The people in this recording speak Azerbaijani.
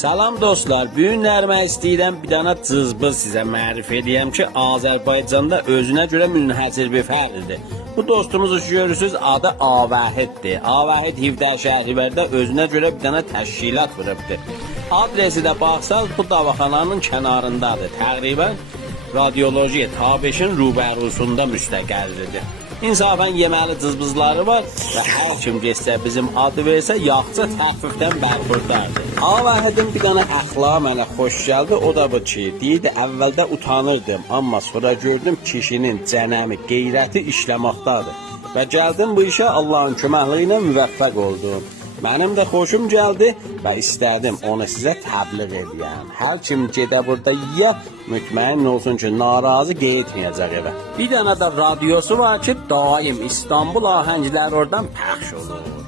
Salam dostlar, bugün nərmə istəyirəm bir dana cızbız sizə mərif edəyəm ki, Azərbaycanda özünə görə münhəsir bir fərdidir. Bu dostumuzu görürsünüz, adı Avahiddir. Avahid Hivdər Şəhərvərdə özünə görə bir dana təşkilat qurubdur. Adresi də baxsaq, bu davaxananın kənarındadır. Təqribən radioloji Tabeşin rübərusunda müstəqəllidir. İnsafən yeməli cızbızları var və hər kim getsə bizim adı versə yaxşı təxfifdən bərxurdardır. Avahidin bir dana əxlaqı mənə xoş gəldi, o da bu ki, deyirdi əvvəldə utanırdım, amma sonra gördüm kişinin cənəmi, qeyrəti işləməkdadır. Və gəldim bu işə Allahın köməkliyi ilə müvəffəq oldum. Mənim də xoşum gəldi və istədim onu sizə təbliğ edəyəm. Hər kim gedə burada yiyə, mütməyin olsun ki, narazı getməyəcək evə. Bir dənə də radiosu var ki, daim İstanbul ahəngləri oradan pəxş olur.